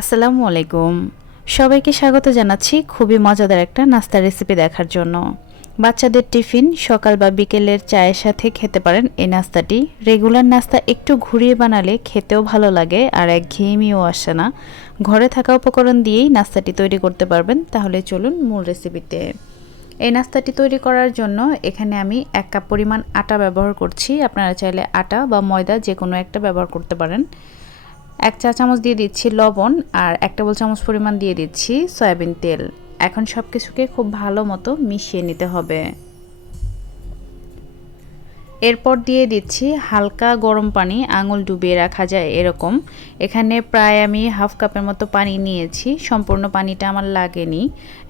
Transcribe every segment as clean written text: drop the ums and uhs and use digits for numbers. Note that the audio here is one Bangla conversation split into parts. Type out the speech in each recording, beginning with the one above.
আসসালামু আলাইকুম। সবাইকে স্বাগত জানাচ্ছি খুবই মজাদার একটা নাস্তার রেসিপি দেখার জন্য। বাচ্চাদের টিফিন সকাল বা বিকেলের চায়ের সাথে খেতে পারেন এই নাস্তাটি। রেগুলার নাস্তা একটু ঘুরিয়ে বানালে খেতেও ভালো লাগে আর একঘেয়েমিও আসে না। ঘরে থাকা উপকরণ দিয়েই নাস্তাটি তৈরি করতে পারবেন। তাহলে চলুন মূল রেসিপিতে। এই নাস্তাটি তৈরি করার জন্য এখানে আমি 1 কাপ পরিমাণ আটা ব্যবহার করছি। আপনারা চাইলে আটা বা ময়দা যে কোনো একটা ব্যবহার করতে পারেন। 1 চা চামচ দিয়ে দিচ্ছি লবণ আর 1 টেবিল চামচ পরিমাণ দিয়ে দিচ্ছি সয়াবিন তেল। এখন সব কিছুকে খুব ভালো মতো মিশিয়ে নিতে হবে। এরপর দিয়ে দিচ্ছি হালকা গরম পানি, আঙুল ডুবিয়ে রাখা যায় এরকম। এখানে প্রায় আমি হাফ কাপের মতো পানি নিয়েছি, সম্পূর্ণ পানিটা আমার লাগেনি,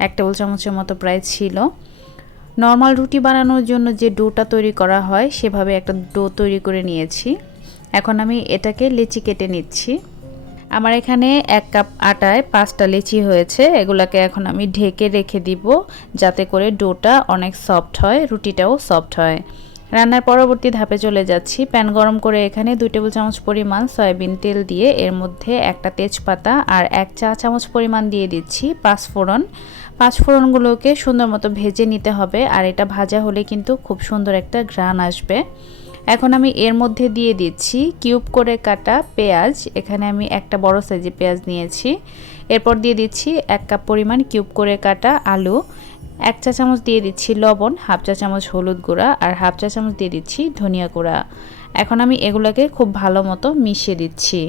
1 টেবিল চামচের মতো প্রায় ছিল। নর্মাল রুটি বানানোর জন্য যে ডোটা তৈরি করা হয় সেভাবে একটা ডো তৈরি করে নিয়েছি। এখন আমি এটাকে লেচি কেটে নিচ্ছি। আমার এখানে 1 কাপ আটায় 5টা লেচি হয়েছে। এগুলাকে এখন আমি ঢেকে রেখে দিব যাতে করে ডোটা অনেক সফট হয়, রুটিটাও সফট হয়। রান্নার পরবর্তী ধাপে চলে যাচ্ছি। প্যান গরম করে এখানে 2 টেবিল চামচ পরিমাণ সয়াবিন তেল দিয়ে এর মধ্যে একটা তেজপাতা আর 1 চা চামচ পরিমাণ দিয়ে দিচ্ছি পাঁচফোড়ন। পাঁচফোড়নগুলোকে সুন্দর মতো ভেজে নিতে হবে আর এটা ভাজা হলে কিন্তু খুব সুন্দর একটা ঘ্রাণ আসবে। এখন আমি এর মধ্যে দিয়ে দিচ্ছি কিউব করে কাটা পেঁয়াজ। এখানে আমি একটা বড় সাইজের পেঁয়াজ নিয়েছি। এরপর দিয়ে দিচ্ছি 1 কাপ পরিমাণ কিউব করে কাটা আলু। 1 চা চামচ দিয়ে দিচ্ছি লবণ, হাফ চা চামচ হলুদ গুঁড়া আর হাফ চা চামচ দিয়ে দিচ্ছি ধনিয়া গুঁড়া। এখন আমি এগুলোকে খুব ভালো মতো মিশিয়ে দিচ্ছি।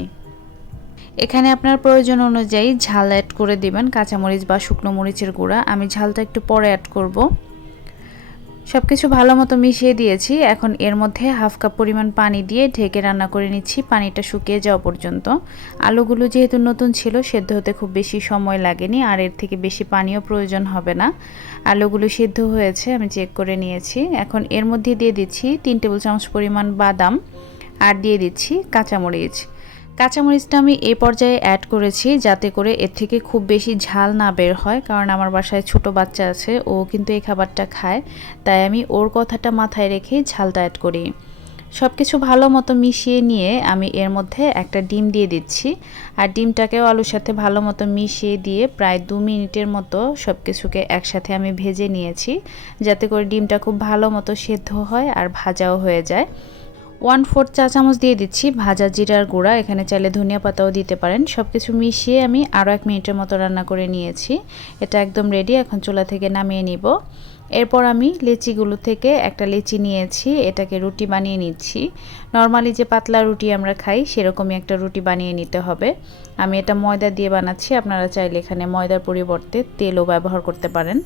এখানে আপনার প্রয়োজন অনুযায়ী ঝাল অ্যাড করে দিবেন, কাঁচামরিচ বা শুকনো মরিচের গুঁড়া। আমি ঝালটা একটু পরে অ্যাড করব। সব কিছু ভালো মতো মিশিয়ে দিয়েছি। এখন এর মধ্যে হাফ কাপ পরিমাণ পানি দিয়ে ঢেকে রান্না করে নিচ্ছি পানিটা শুকিয়ে যাওয়া পর্যন্ত। আলুগুলো যেহেতু নতুন ছিল সেদ্ধ হতে খুব বেশি সময় লাগেনি আর এর থেকে বেশি পানিও প্রয়োজন হবে না। আলুগুলো সিদ্ধ হয়েছে, আমি চেক করে নিয়েছি। এখন এর মধ্যে দিয়ে দিচ্ছি 3 টেবিল চামচ পরিমাণ বাদাম আর দিয়ে দিচ্ছি কাঁচামরিচ। কাঁচামরিচটা আমি এই পর্যায়ে অ্যাড করেছি যাতে করে এর থেকে খুব বেশি ঝাল না বের হয়, কারণ আমার বাসায় ছোট বাচ্চা আছে, ও কিন্তু এই খাবারটা খায়, তাই আমি ওর কথাটা মাথায় রেখে ঝালটা অ্যাড করি। সব কিছু ভালো মতো মিশিয়ে নিয়ে আমি এর মধ্যে একটা ডিম দিয়ে দিচ্ছি আর ডিমটাকেও আলুর সাথে ভালো মতো মিশিয়ে দিয়ে প্রায় 2 মিনিটের মতো সব কিছুকে একসাথে আমি ভেজে নিয়েছি যাতে করে ডিমটা খুব ভালো মতো সেদ্ধ হয় আর ভাজাও হয়ে যায়। 1/4 চা চামচ দিয়ে দিচ্ছি ভাজা জিরার গুঁড়া। এখানে চাইলে ধনিয়া পাতাও দিতে পারেন। সব কিছু মিশিয়ে আমি আরও 1 মিনিটের মতো রান্না করে নিয়েছি। এটা একদম রেডি। এখন চুলা থেকে নামিয়ে নিব। এরপর আমি লেচিগুলো থেকে একটা লেচি নিয়েছি, এটাকে রুটি বানিয়ে নিচ্ছি। নর্মালি যে পাতলা রুটি আমরা খাই সেরকমই একটা রুটি বানিয়ে নিতে হবে। আমি এটা ময়দা দিয়ে বানাচ্ছি, আপনারা চাইলে এখানে ময়দার পরিবর্তে তেলও ব্যবহার করতে পারেন।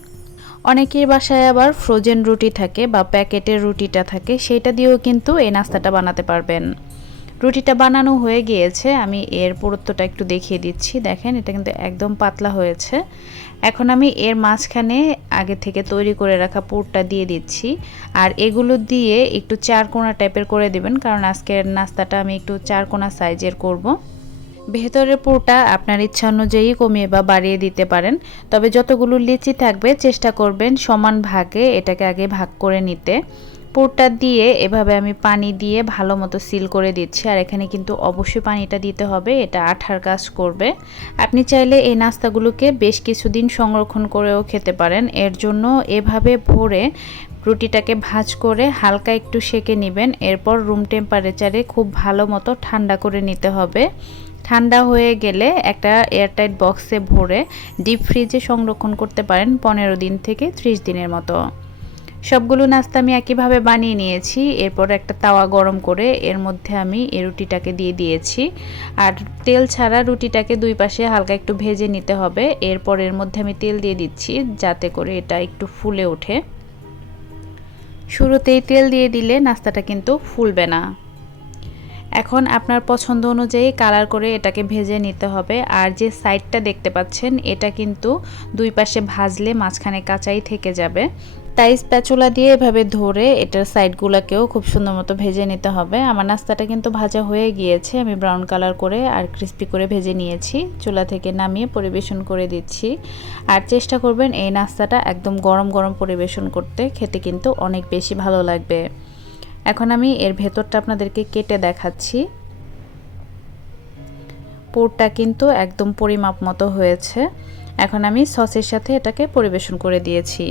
অনেকের বাসায় আবার ফ্রোজেন রুটি থাকে বা প্যাকেটের রুটিটা থাকে, সেটা দিয়েও কিন্তু এই নাস্তাটা বানাতে পারবেন। রুটিটা বানানো হয়ে গিয়েছে, আমি এর পুরুত্বটা একটু দেখিয়ে দিচ্ছি। দেখেন এটা কিন্তু একদম পাতলা হয়েছে। এখন আমি এর মাঝখানে আগে থেকে তৈরি করে রাখা পুরটা দিয়ে দিচ্ছি আর এগুলো দিয়ে একটু চারকোনা টাইপের করে দিবেন, কারণ আজকের নাস্তাটা আমি একটু চারকোনা সাইজের করব। ভেতরের পুরটা আপনার ইচ্ছা অনুযায়ী কমিয়ে বা বাড়িয়ে দিতে পারেন, তবে যতগুলো লিচি থাকবে চেষ্টা করবেন সমান ভাগে এটাকে আগে ভাগ করে নিতে। পুরটা দিয়ে এভাবে আমি পানি দিয়ে ভালো মতো সিল করে দিচ্ছি আর এখানে কিন্তু অবশ্যই পানিটা দিতে হবে, এটা আঠার কাজ করবে। আপনি চাইলে এই নাস্তাগুলোকে বেশ কিছুদিন সংরক্ষণ করেও খেতে পারেন। এর জন্য এভাবে ভরে রুটিটাকে ভাঁজ করে হালকা একটু সেঁকে নেবেন। এরপর রুম টেম্পারেচারে খুব ভালো মতো ঠান্ডা করে নিতে হবে। ঠান্ডা হয়ে গেলে একটা এয়ারটাইট বক্সে ভরে ডিপ ফ্রিজে সংরক্ষণ করতে পারেন 15 দিন থেকে 30 দিনের মতো। সবগুলো নাস্তা আমি একইভাবে বানিয়ে নিয়েছি। এরপর একটা তাওয়া গরম করে এর মধ্যে আমি এই রুটিটাকে দিয়ে দিয়েছি আর তেল ছাড়া রুটিটাকে দুই পাশে হালকা একটু ভেজে নিতে হবে। এরপর এর মধ্যে আমি তেল দিয়ে দিচ্ছি যাতে করে এটা একটু ফুলে ওঠে। শুরুতেই তেল দিয়ে দিলে নাস্তাটা কিন্তু ফুলবে না। এখন আপনার পছন্দ অনুযায়ী কালার করে এটাকে ভেজে নিতে হবে। আর যে সাইডটা দেখতে পাচ্ছেন এটা কিন্তু দুই পাশে ভাজলে মাঝখানে কাঁচাই থেকে যাবে, তাই স্প্যাচুলা দিয়ে এভাবে ধরে এটার সাইডগুলোকেও খুব সুন্দর মতো ভেজে নিতে হবে। আমার নাস্তাটা কিন্তু ভাজা হয়ে গিয়েছে, আমি ব্রাউন কালার করে আর ক্রিস্পি করে ভেজে নিয়েছি। চুলা থেকে নামিয়ে পরিবেশন করে দিচ্ছি। আর চেষ্টা করবেন এই নাস্তাটা একদম গরম গরম পরিবেশন করতে, খেতে কিন্তু অনেক বেশি ভালো লাগবে। এখন আমি এর ভেতরটা আপনাদেরকে কেটে দেখাচ্ছি। পুরটা কিন্তু একদম পরিমাপ মতো হয়েছে। এখন আমি সসের সাথে এটাকে পরিবেশন করে দিয়েছি।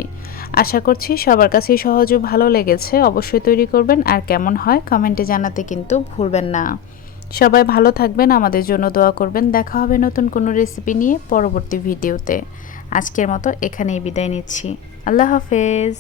আশা করছি সবার কাছেই সহজ ও ভালো লেগেছে। অবশ্যই তৈরি করবেন আর কেমন হয় কমেন্টে জানাতে কিন্তু ভুলবেন না। সবাই ভালো থাকবেন, আমাদের জন্য দোয়া করবেন। দেখা হবে নতুন কোনো রেসিপি নিয়ে পরবর্তী ভিডিওতে। আজকের মতো এখানেই বিদায় নিচ্ছি। আল্লাহ হাফেজ।